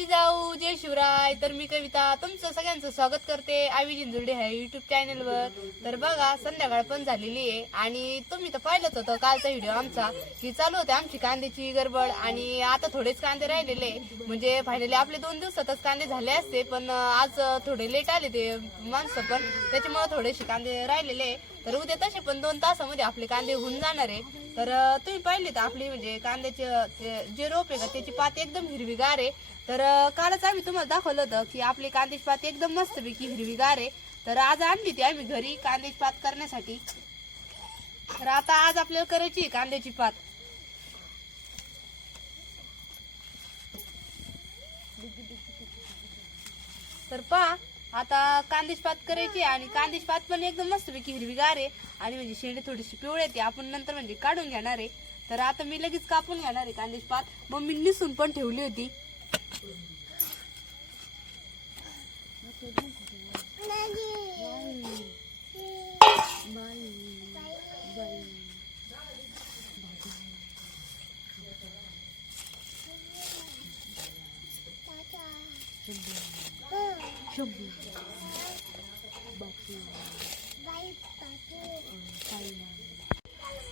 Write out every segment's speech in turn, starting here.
जिजाऊ जय शिवराय. तर मी कविता तुमचं सगळ्यांचं स्वागत करते. आवी जिंजुर्डे ह्या युट्यूब चॅनलवर तर बघा संध्याकाळ पण झालेली आहे. आणि तुम्ही तर पाहिलंच होतं कालचा व्हिडिओ आमचा की चालू होते आमची कांद्याची गडबड. आणि आता थोडेच कांदे राहिलेले म्हणजे फायनली आपले दोन दिवसातच कांदे झाले असते पण आज थोडे लेट आले ते माणसं पण. त्याच्यामुळे थोडेसे कांदे राहिलेले आहे. तर उद्या तसे पण दोन तासामध्ये आपले कांदे होऊन जाणार. आहे तर तुम्ही पाहिले तर आपली म्हणजे कांद्याचे ते जे रोप आहे का त्याची पात एकदम हिरवीगार आहे. तर कालच आम्ही तुम्हाला दाखवलं होतं की आपली कांद्याची पात एकदम मस्तपैकी हिरवीगार आहे. तर आज आणली ती आम्ही घरी कांद्याची पात करण्यासाठी. तर आता आज आपल्याला करायची आहे कांद्याची पात. तर पहा आता कांदेशपात पात करायची आहे आणि कांदेशपात पात पण एकदम मस्तपैकी हिरवीगार आहे आणि म्हणजे शेंडे थोडीशी पिवळे येते आपण नंतर म्हणजे काढून घेणार आहे तर आता मी लगेच कापून घेणार आहे कांदेशपात पात मग मी निसून पण ठेवली होती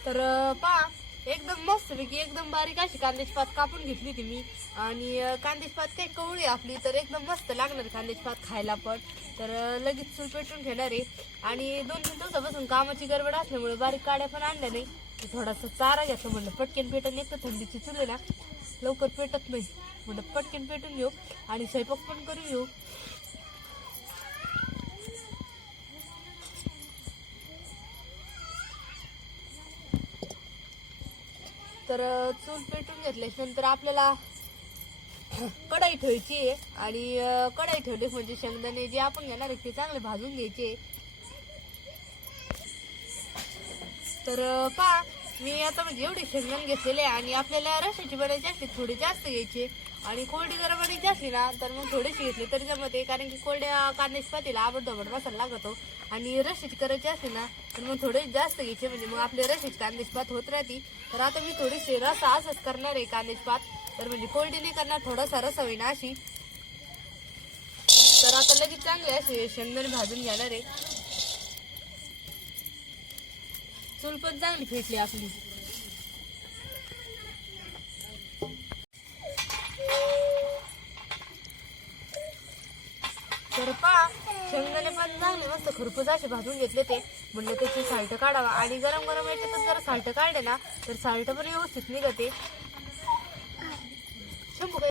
तर पहा एकदम मस्तपैकी एकदम बारीक अशी कांद्याची पात कापून घेतली होती मी. आणि कांद्याची पात काही कवळी आपली तर एकदम मस्त लागणार कांद्याची पात खायला पण. तर लगेच चूल पेटून घेणार आहे. आणि दोन तीन दिवसापासून कामाची गडबड असल्यामुळे बारीक काड्या पण आणल्या नाही. थोडासा चारा घ्यायचं म्हणलं पटकन पेटून एक तर थंडीची चूल आहे ना लवकर पेटत नाही. म्हणलं पटकन पेटून घेऊ आणि स्वयंपाक पण करून घेऊ. तर चूल पेटून घेतल्याच्या नंतर आपल्याला कढाई ठेवायची आहे. आणि कढाई ठेवली म्हणजे शेंगदाणे जे आपण घेणार आहे ते चांगले भाजून घ्यायचे. तर पा पहा मी आता म्हणजे एवढे शेंगदाणे घेतलेले आणि आपल्याला रशाची बनायची असते थोडी जास्त घ्यायचे आणि कोरडी जर बनायची असली ना तर मग थोडीशी घेतली तरी जमते कारण की कोरड्या कांद्याची पातीला आबडधोबड मसाला लागतो. आणि रशीची करायची असली ना तर मग थोडे जास्त घ्यायचे. म्हणजे मग आपले रशीची कांद्याची पात होत राहते. तर आता मी थोडीशी रसा असंच करणार आहे कांद्याची पात तर म्हणजे कोरडी नाही करणार थोडासा रसा होईना अशी. तर आता लगेच चांगले असे शेंगदाणे भाजून घेणार आहे. चूल पण चांगली फेटली आपली. तर पहा शेंगदाणे पण चांगले मस्त खरपूस असे भाजून घेतले ते. म्हणलं त्याची साल्ट काढावा. आणि गरम गरम याच्यातच जर साल्ट काढले ना तर साल्ट पण व्यवस्थित निघते. शंभू काय?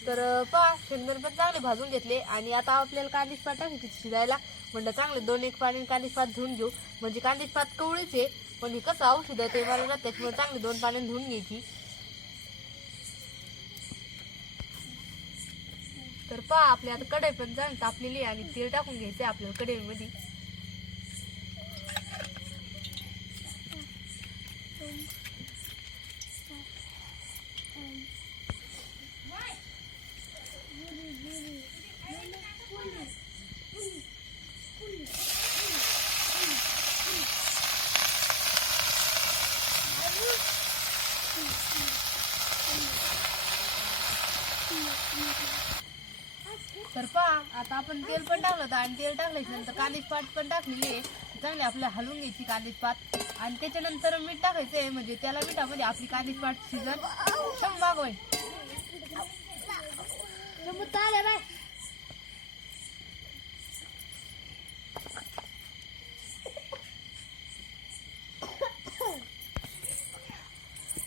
तर पहा शेंगदाणे पण चांगले भाजून घेतले. आणि आता आपल्याला कांदीच पात टाकायची शिजायला. म्हणलं चांगले दोन एक पाणी कांदीच पात धुवून घेऊ. म्हणजे कांदे पात कवळीच आहे पण हे कसं औषध आहे ते मला त्याच्यामुळे चांगली दोन पाण्याने धुवून घ्यायची. तर पहा आपल्या आता कढई पण चांगली तापलेली आहे आणि तेल टाकून घ्यायचं आपल्याला कढईमध्ये. तर पहा आता आपण तेल पण टाकलं होतं आणि तेल टाकल्याच्या नंतर कांद्याची पात पण टाकलेली आहे. चांगली आपल्याला हलवून घ्यायची कांद्याची पात. आणि त्याच्यानंतर मीठ टाकायचं आहे म्हणजे त्याला मिठामध्ये आपली कांद्याची पात शिजन शंभ मागवय चालेल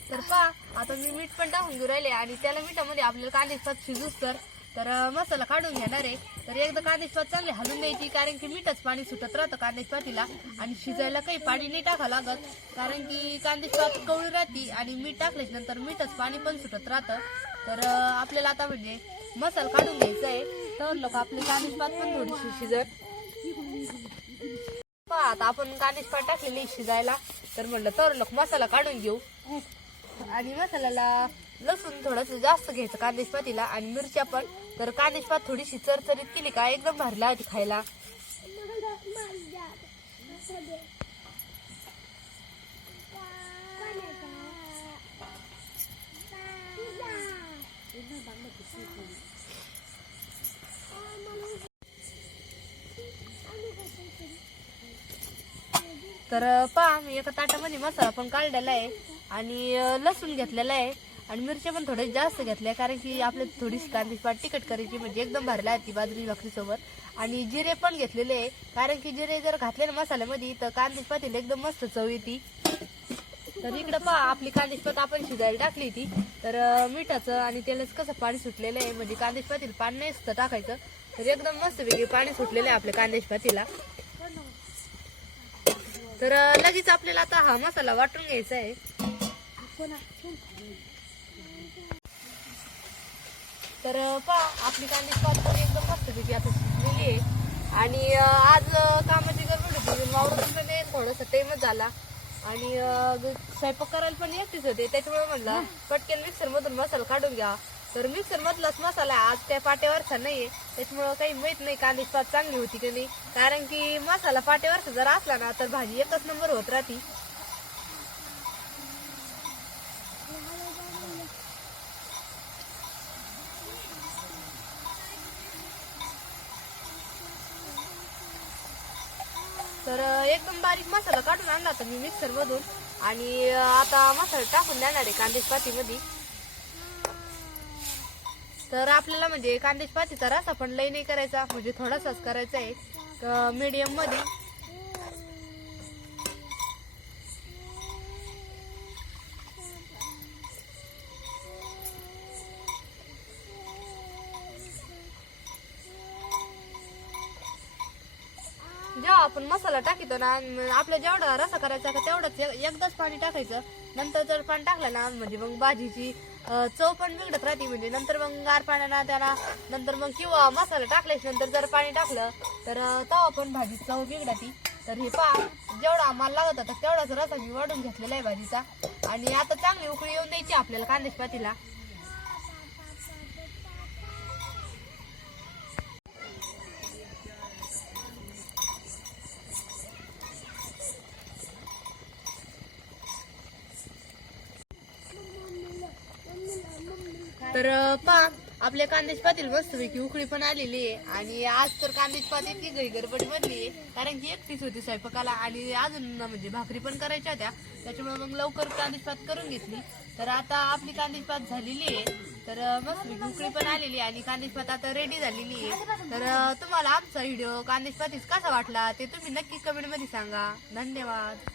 तर पहा आता मी मीठ पण टाकून घेऊ राहिले आणि त्याला मिठामध्ये आपल्याला कांद्याची पात शिजूच तर तर मसाला काढून घेणार आहे. तर एकदा कांद्याची पात चांगली हलून द्यायची कारण की मीठच पाणी सुटत राहतं कांद्याची पातीला. आणि शिजायला काही पाणी नाही टाकावं लागत कारण की कांद्याची पात कवळी राहते आणि मीठ टाकल्याच्या नंतर मीठच पाणी पण सुटत राहतं. तर आपल्याला आता म्हणजे मसाला काढून घ्यायचा आहे. तर लोक आपली कांद्याची पात पण थोडीशी शिजत. आता आपण कांद्याची पात टाकलेली शिजायला. तर म्हणलं तर लोक मसाला काढून घेऊ. आणि मसाल्याला लसूण थोडंसं जास्त घ्यायचं कांदेशपातीला आणि मिरच्या पण. तर कांदेशपात थोडीशी चरचरीत केली का एकदम भरला लागते खायला. तर पहा मी एका ताटामध्ये मसाला पण काढलेला आहे आणि लसूण घेतलेला आहे. आणि मिरच्या पण थोड्या जास्त घेतल्या कारण की आपल्या थोडीशी कांद्याची पाट तिखट करायची म्हणजे एकदम भरला ती बाजरी भाकरीसोबत आणि जिरे पण घेतलेले आहे कारण की जिरे जर घातले ना मसाल्यामध्ये तर कांद्याची पातील एकदम मस्त चव येते. तर इकडं पहा आपली कांद्याची पात आपण शिजायला टाकली ती तर मिठाचं आणि तेलाचं कसं पाणी सुटलेलं आहे म्हणजे कांद्याची पातील पाणी नाही सुद्धा टाकायचं. तर एकदम मस्त वेगळी पाणी सुटलेलं आहे आपल्या कांद्याची पातीला. तर लगेच आपल्याला आता हा मसाला वाटून घ्यायचा आहे. तर पहा आपली कांदी पात पण एकदम मस्त पैकी आता शिजलेली आहे. आणि आज कामाची गरबड होती वावरातून पण थोडासा टाइमच झाला. आणि स्वयंपाक करायला पण एकटीच होते त्याच्यामुळे म्हणलं पटकन मिक्सर मधून मसाला काढून घ्या. तर मिक्सर मधलाच मसाला आज त्या पाट्यावरचा नाहीये. त्याच्यामुळं काही माहीत नाही कांदी पात चांगली होती की नाही. कारण की मसाला पाट्यावरचा जर असला ना तर भाजी एकच नंबर होत राहती. एकदम बारीक मसाला काढून आणला होता मी मिक्सर मधून. आणि आता मसाला टाकून देणार आहे कांद्याची पातीमध्ये. तर आपल्याला म्हणजे कांदेशपातीचा पातीचा रसा पण लई नाही करायचा म्हणजे थोडासाच करायचा आहे. मीडियममध्ये आपण मसाला टाकितो ना म- आपला जेवढा रसा करायचा का तेवढंच एकदाच पाणी टाकायचं. नंतर जर पाणी टाकलं ना म्हणजे मग भाजीची चव पण बिघडत राहते म्हणजे. नंतर मग गार पाण्याला त्याला नंतर मग किंवा मसाला टाकल्याच्या नंतर जर पाणी टाकलं तर तेव्हा पण भाजी चव बिघडाती. तर हे पहा जेवढा आम्हाला लागत होता तेवढाच रसा मी वाढून घेतलेला आहे भाजीचा. आणि आता चांगली उकळी येऊन द्यायची आपल्याला कांद्याच्या पातीला. तर पहा आपल्या कांद्याची पातील मस्तपैकी उकळी पण आलेली आहे. आणि आज तर कांद्याची पात इतकी घरी गडबडी बनली आहे कारण की एकटीच होती स्वयंपाकाला आणि अजून म्हणजे भाकरी पण करायच्या होत्या. त्याच्यामुळे मग लवकर कांद्याची पात करून घेतली. तर आता आपली कांद्याची पात झालेली आहे. तर मस्तपैकी उकळी पण आलेली आहे आणि कांद्याची पात आता रेडी झालेली आहे. तर तुम्हाला आमचा व्हिडिओ कांद्याची पातीच कसा वाटला ते तुम्ही नक्की कमेंटमध्ये सांगा. धन्यवाद.